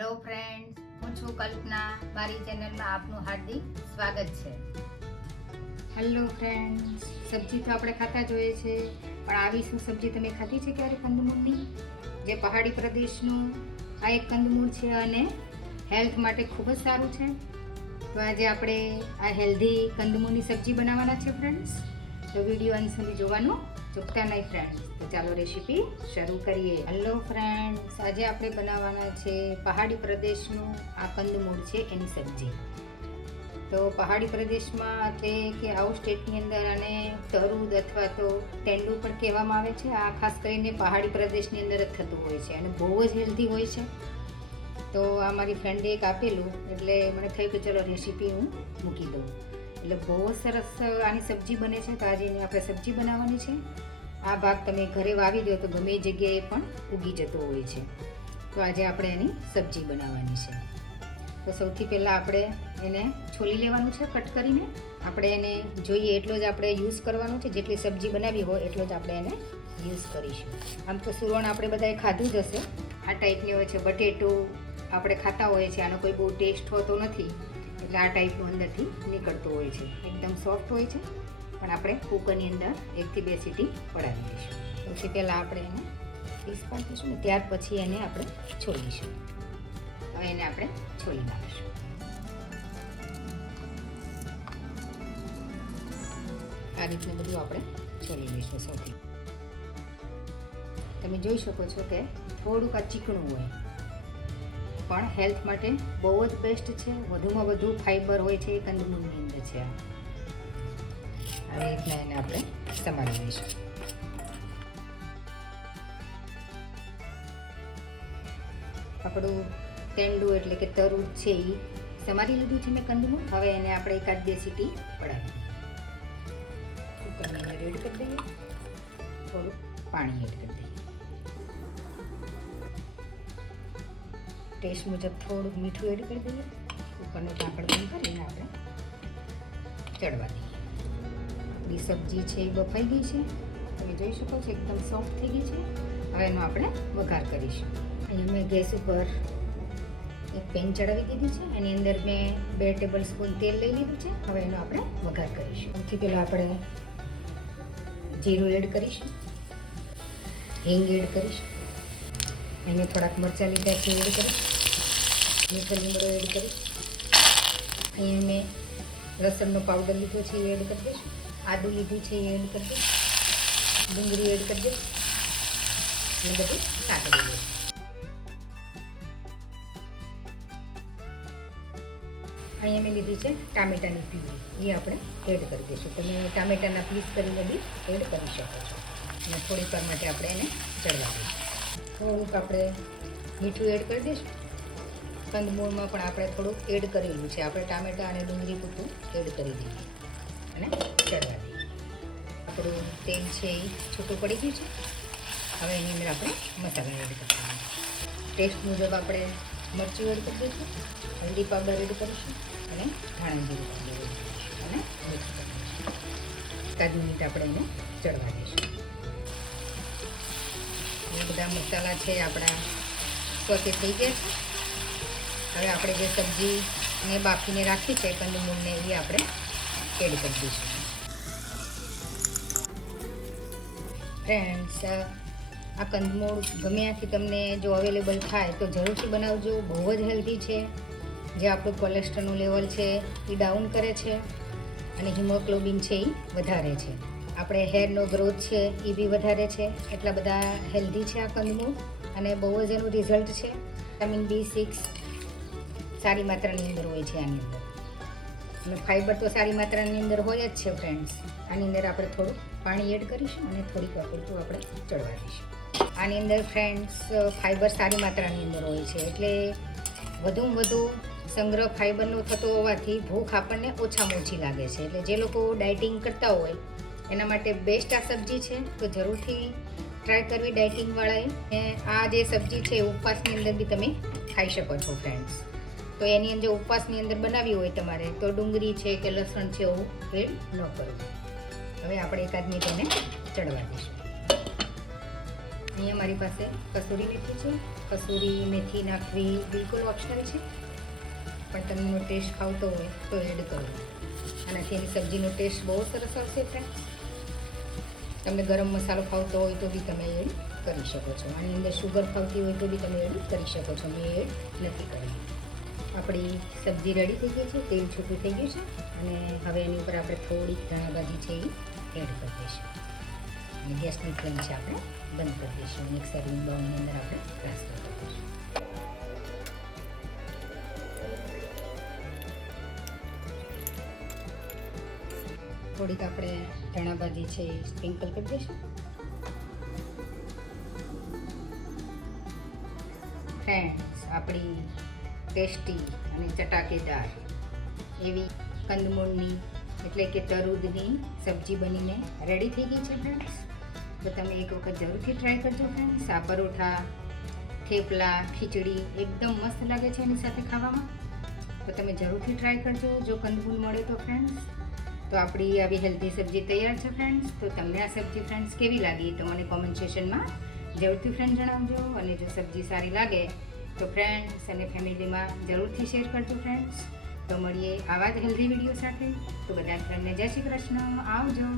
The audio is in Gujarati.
હેલો ફ્રેન્ડ્સ, હું છું કલ્પના. મારી ચેનલમાં આપનું હાર્દિક સ્વાગત છે. હેલો ફ્રેન્ડ્સ, સબ્જી તો આપણે ખાતા જ હોઈએ છીએ, પણ આવી શું સબ્જી તમે ખાધી છે ક્યારે? કંદમૂળની, જે પહાડી પ્રદેશનું આ એક કંદમૂળ છે અને હેલ્થ માટે ખૂબ જ સારું છે. તો આજે આપણે આ હેલ્ધી કંદમૂળની સબ્જી બનાવવાના છે ફ્રેન્ડ્સ. તો વિડીયો અંત સુધી જોવાનું ચૂકતા નહીં ફ્રેન્ડ્સ. તો ચાલો રેસીપી શરૂ કરીએ. હેલો ફ્રેન્ડ્સ, આજે આપણે બનાવવાના છે પહાડી પ્રદેશનું આ કંદમૂળ છે એની સબ્જી. તો પહાડી પ્રદેશમાં એટલે કે આઉટ સ્ટેટની અંદર આને તરુદ અથવા તો ટેંડુ પણ કહેવામાં આવે છે. આ ખાસ કરીને પહાડી પ્રદેશની અંદર જ થતું હોય છે અને બહુ જ હેલ્ધી હોય છે. તો આ મારી ફ્રેન્ડે એક આપેલું એટલે મને થયું કે ચલો રેસીપી હું મૂકી દઉં. એટલે બહુ સરસ આની સબ્જી બને છે. તો આજે એની આપણે સબ્જી બનાવવાની છે. આ ભાગ તમે ઘરે વાવી દો તો ગમે એ જગ્યાએ પણ ઉગી જતો હોય છે. તો આજે આપણે એની સબ્જી બનાવવાની છે. તો સૌથી પહેલાં આપણે એને છોલી લેવાનું છે કટ કરીને. આપણે એને જોઈએ એટલો જ આપણે યુઝ કરવાનો છે. જેટલી સબ્જી બનાવી હોય એટલો જ આપણે એને યુઝ કરીશું. આમ તો સુરણ આપણે બધાએ ખાધું જ હશે. આ ટાઈપની હોય છે. બટેટું આપણે ખાતા હોઈએ છીએ. આનો કોઈ બહુ ટેસ્ટ હોતો નથી, એટલે આ ટાઈપનું અંદરથી નીકળતું હોય છે. એકદમ સોફ્ટ હોય છે, પણ આપણે કુકરની અંદર 1 થી 2 સીટી પડાવી દઈશું. સૌથી પહેલાં આપણે એને પીસ પાડી દઈશું ને ત્યાર પછી એને આપણે છોલીશું. હવે એને આપણે છોલી નાખીશું. આ રીતનું બધું આપણે છોલી લઈશું. સૌથી તમે જોઈ શકો છો કે થોડુંક આ ચીકણું હોય, પણ હેલ્થ માટે બહુ જ બેસ્ટ છે. વધુમાં વધુ ફાઈબર હોય છે એ કંદમૂળની અંદર છે. આવી રીતના એને આપણે સમારી લઈશું. આપણું ટેંડુ એટલે કે તરુદ છે એ સમારી લીધું છે મેં કંદમૂળ. હવે એને આપણે 1 થી 2 સીટી પડાવી કુકરની અંદર એડ કરી દઈએ. થોડું પાણી એડ કરી દઈએ. ટેસ્ટ મુજબ થોડુંક મીઠું એડ કરી દઈએ. કુકરનું ઢાંકણ બંધ કરીને આપણે ચડવા દઈએ. આપણી સબ્જી છે એ બફાઈ ગઈ છે. તમે જોઈ શકો છો એકદમ સોફ્ટ થઈ ગઈ છે. હવે એનો આપણે વઘાર કરીશું. અહીંયા મેં ગેસ ઉપર એક પેન ચડાવી દીધી છે. એની અંદર મેં 2 ટેબલ સ્પૂન તેલ લઈ લીધું છે. હવે એનો આપણે વઘાર કરીશું. સૌથી પહેલાં આપણે જીરું એડ કરીશું, હિંગ એડ કરીશું, એને થોડાક મરચાં લીધા છે એડ કરીશું, મીઠો લીમડો એડ કરીશ. અહીંયા મેં લસણનો પાવડર લીધો છે એ એડ કરી દઈશું. આદું લીધું છે એ એડ કરી દઈશ. ડુંગળી એડ કરી દઈશ. એ બધું સાંકળી દઈશ. અહીંયા મેં લીધી છે ટામેટાની પ્યુરી, એ આપણે એડ કરી દઈશું. તમે ટામેટાના પીસ કરીને બી એડ કરી શકો છો. અને થોડીક વાર માટે આપણે એને ચડવા દઈશું. થોડુંક આપણે મીઠું એડ કરી દઈશું. કંદમૂળમાં પણ આપણે થોડુંક એડ કરેલું છે. આપણે ટામેટાં અને ડુંગળી પૂરતું એડ કરી દઈએ અને ચડવા દઈએ. આપણું તેલ છે એ છૂટું પડી ગયું છે. હવે એની અંદર આપણે મસાલા એડ કરીશું. ટેસ્ટ મુજબ આપણે મરચું એડ કરી દઈશું, હલ્દી પાવડર એડ કરીશું અને ધાણા જીરું કરી દઈશું અને મિક્સ કરી દઈશું. 1 મિનિટ આપણે એને ચડવા દઈશું. એ બધા મસાલા છે આપણા સોતે થઈ ગયા છે. હવે આપણે જે સબ્જીને બાફીને રાખી છે કંદમૂળને એ આપણે એડ કરી દઈશું. ફ્રેન્ડ્સ, આ કંદમૂળ ગમે ત્યાંથી તમને જો અવેલેબલ થાય તો જરૂરથી બનાવજો. બહુ જ હેલ્ધી છે. જે આપણું કોલેસ્ટ્રોલનું લેવલ છે એ ડાઉન કરે છે અને હિમોગ્લોબિન છે એ વધારે છે. આપણે હેરનો ગ્રોથ છે એ બી વધારે છે. એટલા બધા હેલ્ધી છે આ કંદમૂળ અને બહુ જ એનું રિઝલ્ટ છે. વિટામિન B6 સારી માત્રાની અંદર હોય છે આની અંદર, અને ફાઈબર તો સારી માત્રાની અંદર હોય જ છે ફ્રેન્ડ્સ. આની અંદર આપણે થોડું પાણી એડ કરીશું અને થોડીક વાર પૂરતું આપણે ચડવા દઈશું. આની અંદર ફ્રેન્ડ્સ ફાઈબર સારી માત્રાની અંદર હોય છે, એટલે વધુમાં વધુ સંગ્રહ ફાઈબરનો થતો હોવાથી ભૂખ આપણને ઓછામાં ઓછી લાગે છે. એટલે જે લોકો ડાયટિંગ કરતા હોય એના માટે બેસ્ટ આ સબ્જી છે. તો જરૂરથી ટ્રાય કરવી ડાયટિંગવાળાએ. આ જે સબ્જી છે ઉપવાસની અંદર બી તમે ખાઈ શકો છો ફ્રેન્ડ્સ. તો એની અંદર ઉપવાસની અંદર બનાવી હોય તમારે તો ડુંગળી છે કે લસણ છે એવું એડ ન કરવું. હવે આપણે 1 મિનિટ એને ચડવા દઈશું. અહીંયા મારી પાસે કસૂરી મેથી છે, કસૂરી મેથી નાખવી બિલકુલ ઓપ્શનલ છે, પણ તમને ટેસ્ટ ખાવતો હોય તો એડ કરો. આનાથી એની સબ્જીનો ટેસ્ટ બહુ સરસ આવશે ફ્રેન્ડ. તમને ગરમ મસાલો ખાવતો હોય તો બી તમે એડ કરી શકો છો. આની અંદર શુગર ખાવતી હોય તો બી તમે એડ કરી શકો છો. મેં એડ નથી કરી. આપણી સબ્જી રેડી થઈ ગઈ છે, તેલ છૂટું થઈ ગયું છે, અને હવે એની ઉપર આપણે થોડીક ધાણા ભાજી છે એ એડ કરી દઈશું. અને ગેસની ફ્લેમ છે આપણે બંધ કરી દઈશું અને એક સર્વિંગ બાઉલની અંદર આપણે ટ્રાન્સફર કરી દઈશું. થોડીક આપણે ધાણા ભાજી છે એ સ્પ્રિંકલ કરી દઈશું. ફ્રેન્ડ્સ, આપણી ટેસ્ટી અને ચટાકેદાર એવી કંદમૂળની એટલે કે તરૂદની સબ્જી બનીને રેડી થઈ ગઈ છે ફ્રેન્ડ્સ. તો તમે એક વખત જરૂરથી ટ્રાય કરજો ફ્રેન્ડ્સ. આ પરોઠા, થેપલા, ખીચડી એકદમ મસ્ત લાગે છે એની સાથે ખાવામાં. તો તમે જરૂરથી ટ્રાય કરજો જો કંદમૂળ મળે તો ફ્રેન્ડ્સ. તો આપણી આવી હેલ્ધી સબ્જી તૈયાર છે ફ્રેન્ડ્સ. તો તમને આ સબ્જી ફ્રેન્ડ્સ કેવી લાગી તો મને કોમેન્ટ સેશનમાં જરૂરથી ફ્રેન્ડ જણાવજો. અને જો સબ્જી સારી લાગે તો ફ્રેન્ડ્સ અને ફેમિલીમાં જરૂરથી શેર કરજો ફ્રેન્ડ્સ. તો મળીએ આવા જ હેલ્ધી વિડીયો સાથે. તો બધા ફ્રેન્ડને જય શ્રી કૃષ્ણ. આવજો.